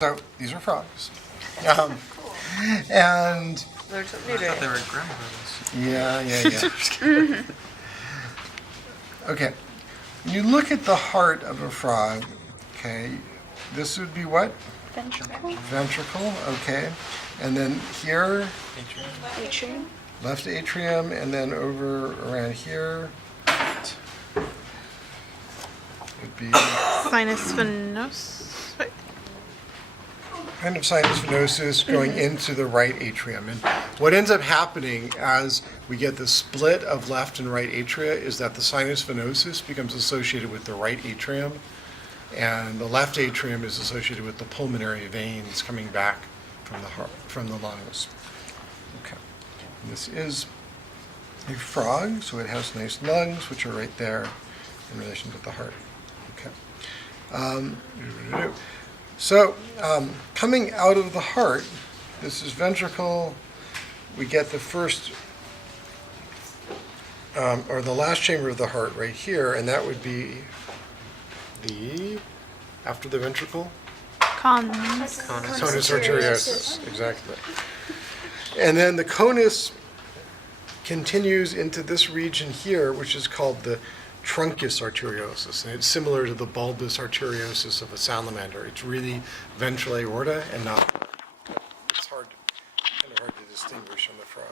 So these are frogs. Um, and Learn something new I thought today. they were grandmothers. yeah. Okay. When you look at the heart of a frog, okay, this would be what? Ventricle. Ventricle, okay. And then here, Atrium. left atrium, and then over around here would be Sinus venosus. Wait. kind of sinus venosus going into the right atrium. And what ends up happening as we get the split of left and right atria is that the sinus venosus becomes associated with the right atrium, and the left atrium is associated with the pulmonary veins coming back from the heart, from the lungs. Okay. And this is a frog, so it has nice lungs, which are right there in relation to the heart. Okay. Coming out of the heart, this is ventricle. We get the first, or the last chamber of the heart right here, and that would be after the ventricle, Cons. conus arteriosus, exactly. And then the conus continues into this region here, which is called the truncus arteriosus, and it's similar to the bulbous arteriosus of a salamander. It's really ventral aorta and not heart. It's kind of hard to distinguish on the frog.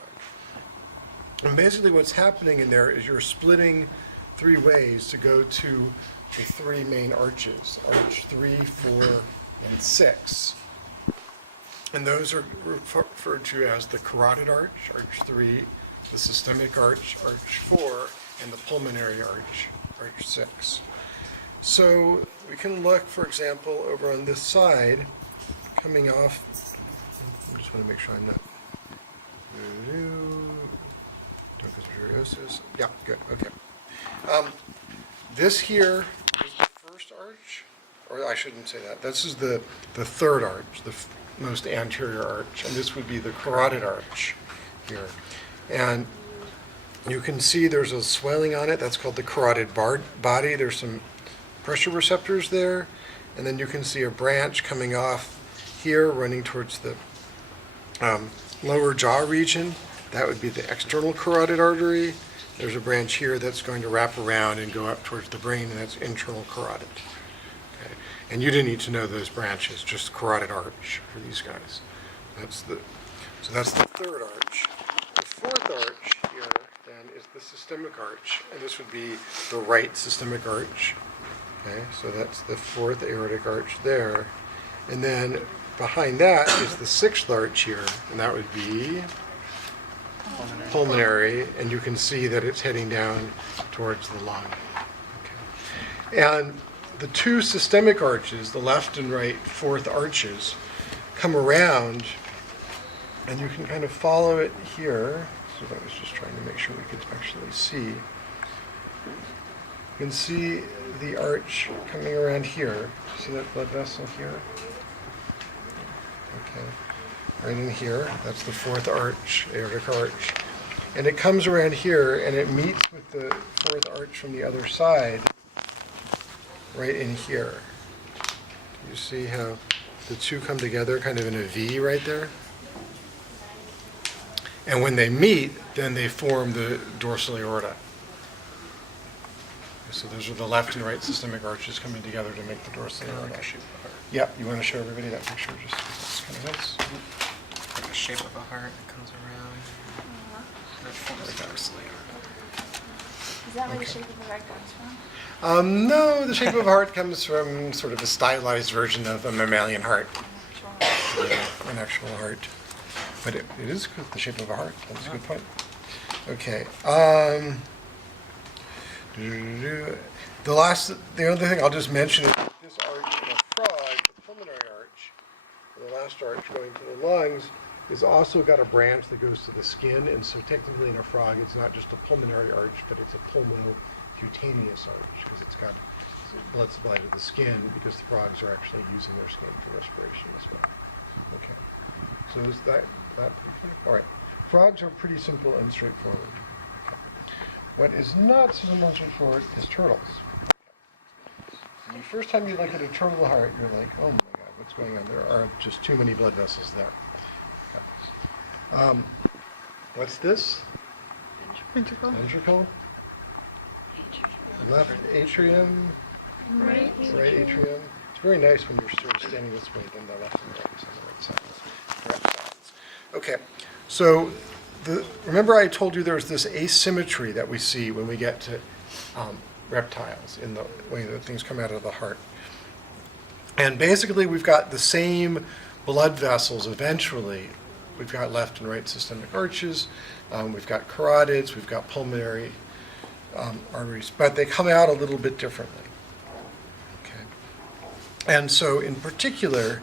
And basically what's happening in there is you're splitting three ways to go to the three main arches, arch 3, 4, and 6. And those are referred to as the carotid arch, arch 3, the systemic arch, arch 4, and the pulmonary arch, arch 6. So we can look, for example, over on this side, coming off, I just want to make sure I'm not, truncus arteriosus, yeah, good, okay. This here is the first arch, or I shouldn't say that, this is the third arch, the most anterior arch, and this would be the carotid arch here. And you can see there's a swelling on it, that's called the carotid body. There's some pressure receptors there, and then you can see a branch coming off here running towards the lower jaw region. That would be the external carotid artery. There's a branch here that's going to wrap around and go up towards the brain, and that's internal carotid. Okay. And you didn't need to know those branches, just carotid arch for these guys. So that's the third arch. The fourth arch here then is the systemic arch, and this would be the right systemic arch. Okay, so that's the fourth aortic arch there. And then behind that is the sixth arch here, and that would be pulmonary, and you can see that it's heading down towards the lung. Okay. And the two systemic arches, the left and right fourth arches, come around, and you can kind of follow it here. So I was just trying to make sure we could actually see. You can see the arch coming around here. See that blood vessel here? Okay. Right in here, that's the fourth arch, aortic arch. And it comes around here and it meets with the fourth arch from the other side, right in here. You see how the two come together kind of in a V right there? And when they meet, then they form the dorsal aorta. So those are the left and right systemic arches coming together to make the dorsal aorta. Like a shape of a heart. Yeah, you want to show everybody that picture? Just kind of this. Like a shape of a heart that comes around. That forms a dorsal aorta. Is that where the shape of the heart comes from? No, the shape of a heart comes from sort of a stylized version of a mammalian heart, an actual heart. But it is the shape of a heart. That's a good point. Okay. The other thing I'll just mention is that this arch in a frog, the pulmonary arch, the last arch going to the lungs, is also got a branch that goes to the skin, and so technically in a frog it's not just a pulmonary arch, but it's a pulmonocutaneous arch, because it's got blood supply to the skin, because the frogs are actually using their skin for respiration as well. Okay. So is that pretty clear? All right. Frogs are pretty simple and straightforward. What is not so simple and straightforward is turtles. And the first time you look at a turtle heart, you're like, oh my God, what's going on. There are just too many blood vessels there. Okay. What's this? Ventricle. Ventricle. Left atrium. Right. Right atrium. It's very nice when you're sort of standing this way, then the left and right is on the right side. Correct sides. Okay, so remember I told you there's this asymmetry that we see when we get to reptiles in the way that things come out of the heart. And basically we've got the same blood vessels eventually. We've got left and right systemic arches, we've got carotids, we've got pulmonary arteries, but they come out a little bit differently. Okay. And so in particular,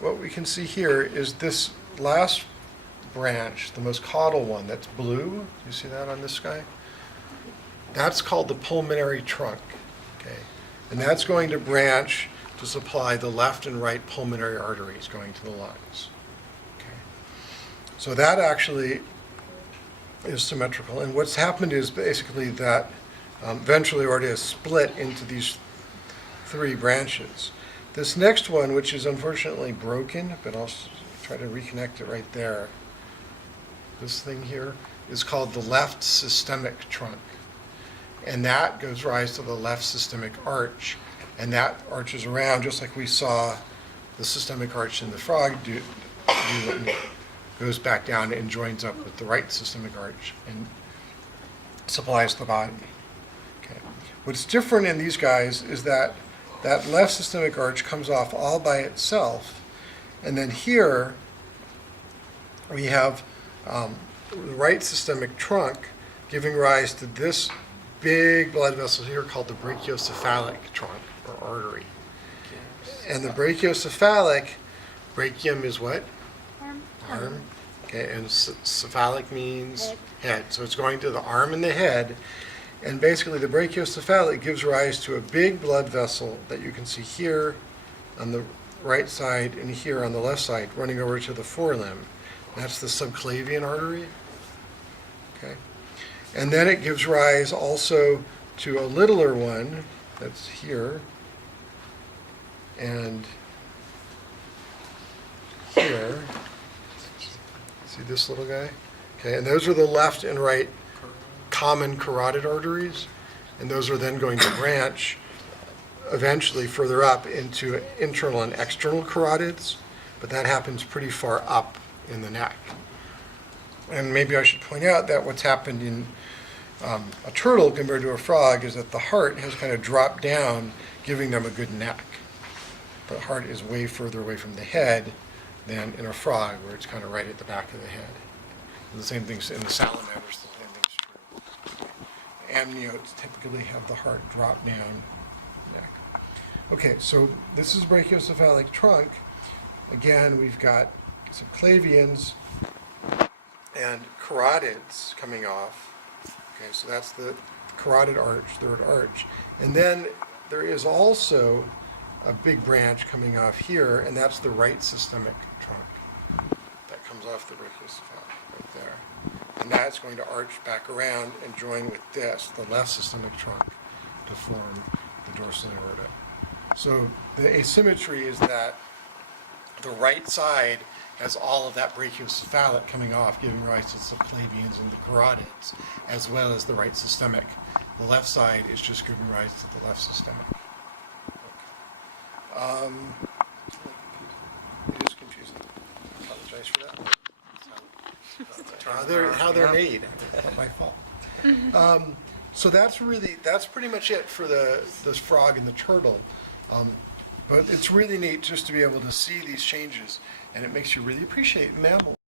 what we can see here is this last branch, the most caudal one, that's blue. You see that on this guy? That's called the pulmonary trunk. Okay. And that's going to branch to supply the left and right pulmonary arteries going to the lungs. Okay. So that actually is symmetrical. And what's happened is basically that ventral aorta is split into these three branches. This next one, which is unfortunately broken, but I'll try to reconnect it right there. This thing here is called the left systemic trunk. And that gives rise to the left systemic arch. And that arches around just like we saw the systemic arch in the frog do and goes back down and joins up with the right systemic arch and supplies the body. Okay. What's different in these guys is that that left systemic arch comes off all by itself, and then here we have the right systemic trunk giving rise to this big blood vessel here called the brachiocephalic trunk or artery. And the brachiocephalic, brachium is what? Arm. Okay, and cephalic means head. So it's going to the arm and the head. And basically the brachiocephalic gives rise to a big blood vessel that you can see here on the right side and here on the left side running over to the forelimb. That's the subclavian artery. Okay. And then it gives rise also to a littler one that's here and here. See this little guy? Okay, and those are the left and right common carotid arteries, and those are then going to branch eventually further up into internal and external carotids, but that happens pretty far up in the neck. And maybe I should point out that what's happened in a turtle compared to a frog is that the heart has kind of dropped down, giving them a good neck. The heart is way further away from the head than in a frog, where it's kind of right at the back of the head. And the same thing's in the salamanders, the same thing's true. Amniotes typically have the heart drop down neck. Okay, so this is brachiocephalic trunk. Again, we've got subclavians and carotids coming off. Okay, so that's the carotid arch, third arch. And then there is also a big branch coming off here, and that's the right systemic trunk. That comes off the brachiocephalic right there. And that's going to arch back around and join with this, the left systemic trunk, to form the dorsal aorta. So the asymmetry is that the right side has all of that brachiocephalic coming off, giving rise to the subclavians and the carotids, as well as the right systemic. The left side is just giving rise to the left systemic. Okay. It is confusing. I apologize for that. How they're made. It's not my fault. So that's pretty much it for this frog and the turtle. But it's really neat just to be able to see these changes, and it makes you really appreciate mammals.